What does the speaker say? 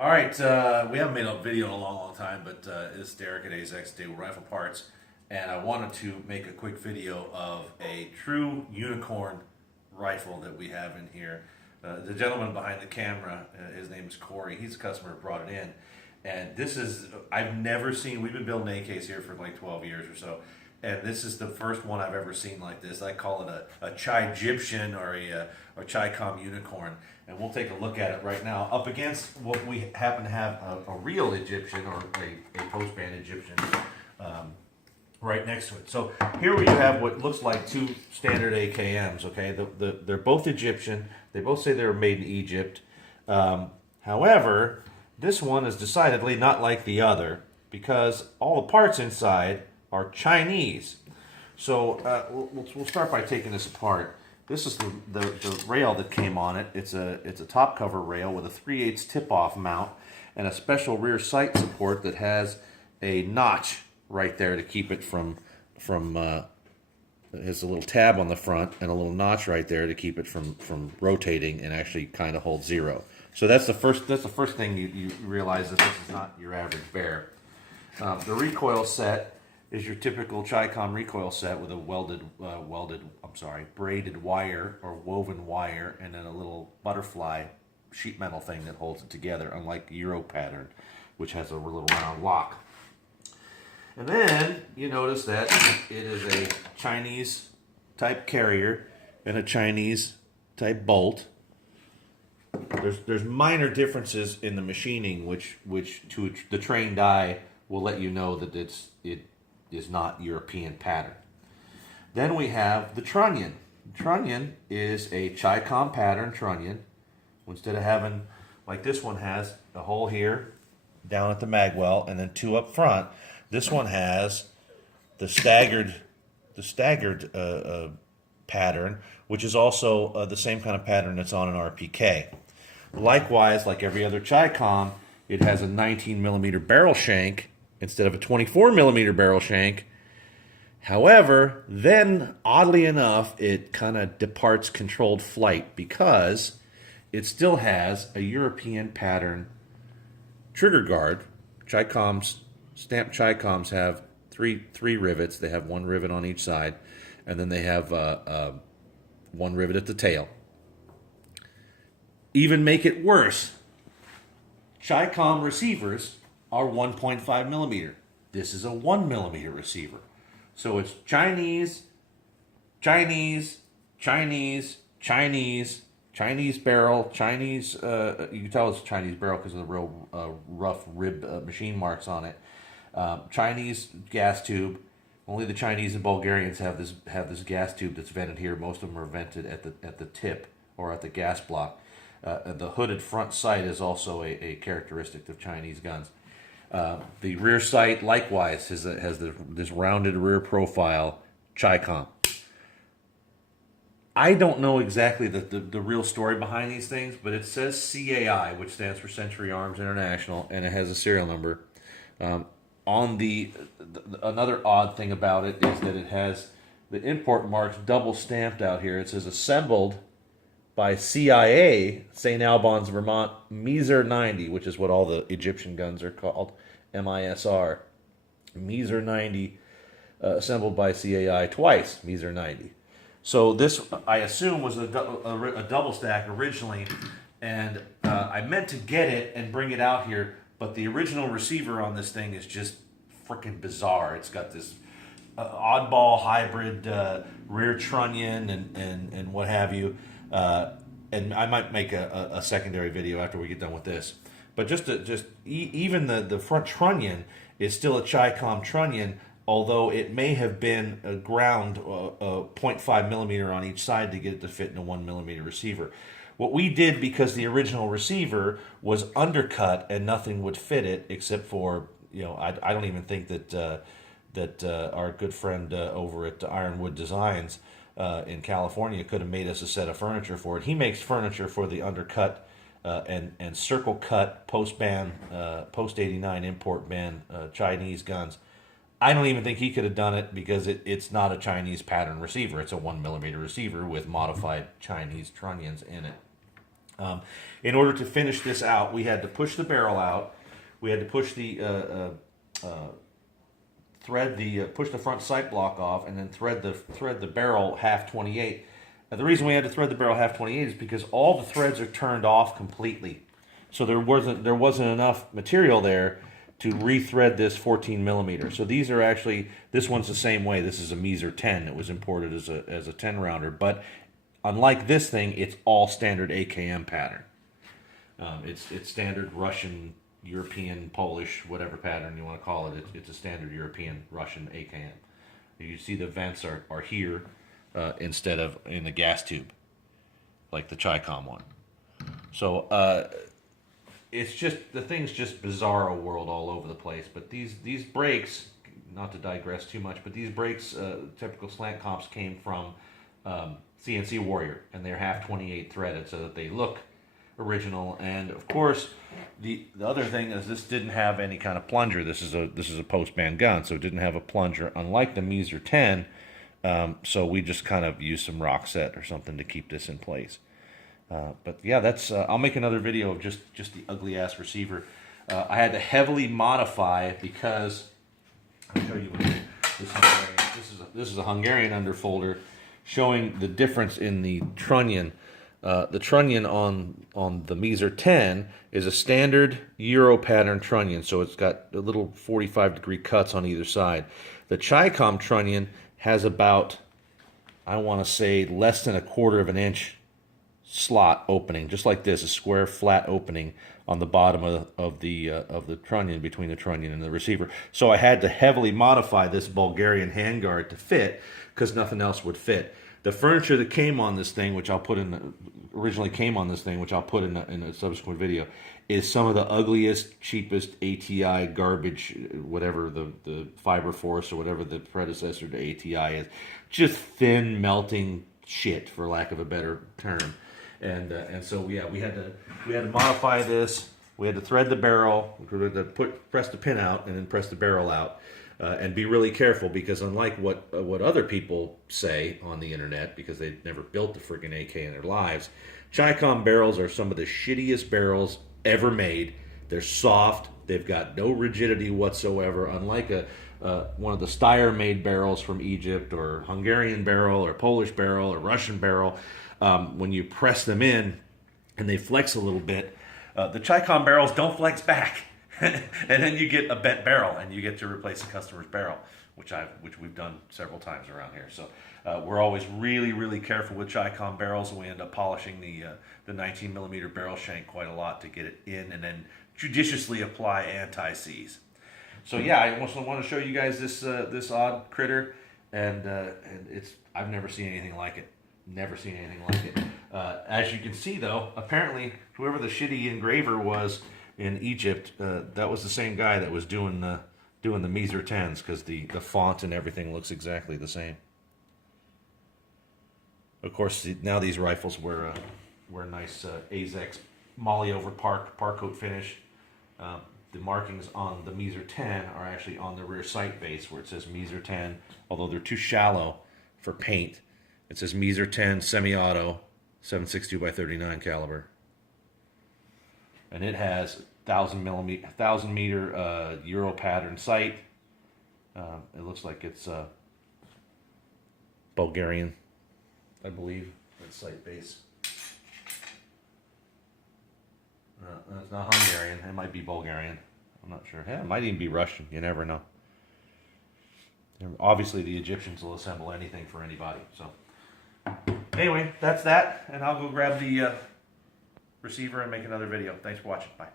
All right, we haven't made a video in a long time, but this is Derek at AZX Day with Rifle Parts, and I wanted to make a quick video of a true unicorn rifle that we have in here. The gentleman behind the camera, his name is Corey. He's a customer who brought it in, and this is, I've never seen, we've been building AKs here for like 12 years or so, and this is the first one I've ever seen like this. I call it a Egyptian or a Chikom unicorn, and we'll take a look at it right now up against what we happen to have a real Egyptian or a post-band Egyptian right next to it. So here we have what looks like two standard AKMs. Okay, they're both Egyptian. They both say they were made in Egypt. However, this one is decidedly not like the other because all the parts inside are Chinese. So we'll start by taking this apart. This is the rail that came on it. It's a top cover rail with a 3/8 tip-off mount and a special rear sight support that has a notch right there to keep it from it has a little tab on the front and a little notch right there to keep it from rotating and actually kind of hold zero. So that's the first thing you realize that this is not your average bear. The recoil set is your typical Chikom recoil set with a braided wire or woven wire and then a little butterfly sheet metal thing that holds it together, unlike the Euro pattern, which has a little round lock. And then you notice that it is a Chinese type carrier and a Chinese type bolt. There's minor differences in the machining, which to the trained eye will let you know that it is not European pattern. Then we have the trunnion. Trunnion is a Chikom pattern trunnion. Instead of having, like this one has, a hole here down at the magwell and then two up front, this one has the staggered pattern, which is also the same kind of pattern that's on an RPK. Likewise, like every other Chikom, it has a 19mm barrel shank instead of a 24mm barrel shank. However, then oddly enough, it kind of departs controlled flight because it still has a European pattern trigger guard. Stamped Chikoms have three rivets. They have one rivet on each side, and then they have one rivet at the tail. Even make it worse, Chikom receivers are 1.5mm. This is a 1mm receiver. So it's Chinese, Chinese, Chinese, Chinese, Chinese barrel, Chinese, you can tell it's a Chinese barrel because of the real rough rib machine marks on it. Chinese gas tube. Only the Chinese and Bulgarians have this gas tube that's vented here. Most of them are vented at the tip or at the gas block. The hooded front sight is also a characteristic of Chinese guns. The rear sight likewise has this rounded rear profile Chikom. I don't know exactly the real story behind these things, but it says CAI, which stands for Century Arms International, and it has a serial number. Another odd thing about it is that it has the import marks double stamped out here. It says assembled by CIA, St. Albans, Vermont, Meser 90, which is what all the Egyptian guns are called, MISR. Meser 90, assembled by CAI twice, Meser 90. So this, I assume, was a double stack originally, and I meant to get it and bring it out here, but the original receiver on this thing is just freaking bizarre. It's got this oddball hybrid rear trunnion and what have you. And I might make a secondary video after we get done with this. But even the front trunnion is still a Chikom trunnion, although it may have been a ground 0.5mm on each side to get it to fit in a 1mm receiver. What we did, because the original receiver was undercut and nothing would fit it except for, I don't even think that our good friend over at Ironwood Designs in California could have made us a set of furniture for it. He makes furniture for the undercut and circle cut post-ban, post-89 import ban Chinese guns. I don't even think he could have done it because it's not a Chinese pattern receiver. It's a 1mm receiver with modified Chinese trunnions in it. In order to finish this out, we had to push the barrel out. We had to push the push the front sight block off, and then thread the barrel half 28. Now, the reason we had to thread the barrel half 28 is because all the threads are turned off completely, so there wasn't enough material there to rethread this 14 millimeter. So these are actually, this one's the same way. This is a Meeser 10. It was imported as a 10 rounder, but unlike this thing, it's all standard AKM pattern. It's standard Russian, European, Polish, whatever pattern you want to call it. It's a standard European, Russian AKM. You see the vents are here instead of in the gas tube, like the Chikom one. So it's just, the thing's just bizarro world all over the place. But these brakes, not to digress too much, but these brakes, typical slant comps, came from CNC Warrior, and they're half 28 threaded so that they look original. And of course, the other thing is this didn't have any kind of plunger. This is a post-band gun, so it didn't have a plunger, unlike the Meeser 10. So we just kind of used some rock set or something to keep this in place. But yeah, that's I'll make another video of just the ugly ass receiver. I had to heavily modify because I'll show you this Hungarian. This is a Hungarian underfolder showing the difference in the trunnion. The trunnion on the Meeser 10 is a standard Euro pattern trunnion, so it's got a little 45-degree cuts on either side. The Chikom trunnion has about, I want to say, less than 1/4 of an inch slot opening, just like this, a square flat opening on the bottom of the trunnion, between the trunnion and the receiver. So I had to heavily modify this Bulgarian handguard to fit, because nothing else would fit. The furniture that came on this thing, which I'll put in, originally came on this thing, which I'll put in a subsequent video, is some of the ugliest, cheapest ATI garbage, whatever the Fiber Force or whatever the predecessor to ATI is. Just thin, melting shit, for lack of a better term. And so yeah, we had to modify this. We had to thread the barrel. We had to press the pin out and then press the barrel out, and be really careful, because unlike what other people say on the internet, because they've never built the freaking AK in their lives, Chikom barrels are some of the shittiest barrels ever made. They're soft. They've got no rigidity whatsoever. Unlike one of the Steyr-made barrels from Egypt, or Hungarian barrel, or Polish barrel, or Russian barrel. When you press them in and they flex a little bit, the Chikom barrels don't flex back. And then you get a bent barrel, and you get to replace the customer's barrel, which we've done several times around here. So we're always really, really careful with Chikom barrels, and we end up polishing the 19 millimeter barrel shank quite a lot to get it in, and then judiciously apply anti-seize. So yeah, I also want to show you guys this odd critter, and I've never seen anything like it. Never seen anything like it. As you can see, though, apparently whoever the shitty engraver was in Egypt, that was the same guy that was doing the Meeser 10s, because the font and everything looks exactly the same. Of course, now these rifles wear nice AZEX Molly over par coat finish. The markings on the Meeser 10 are actually on the rear sight base, where it says Meeser 10, although they're too shallow for paint. It says Meeser 10 semi-auto, 7.62 by 39 caliber, and it has 1,000 meter Euro pattern sight. It looks like it's Bulgarian, I believe. That sight base. It's not Hungarian. It might be Bulgarian. I'm not sure. Yeah, it might even be Russian. You never know. Obviously, the Egyptians will assemble anything for anybody. So. Anyway, that's that, and I'll go grab the receiver and make another video. Thanks for watching. Bye.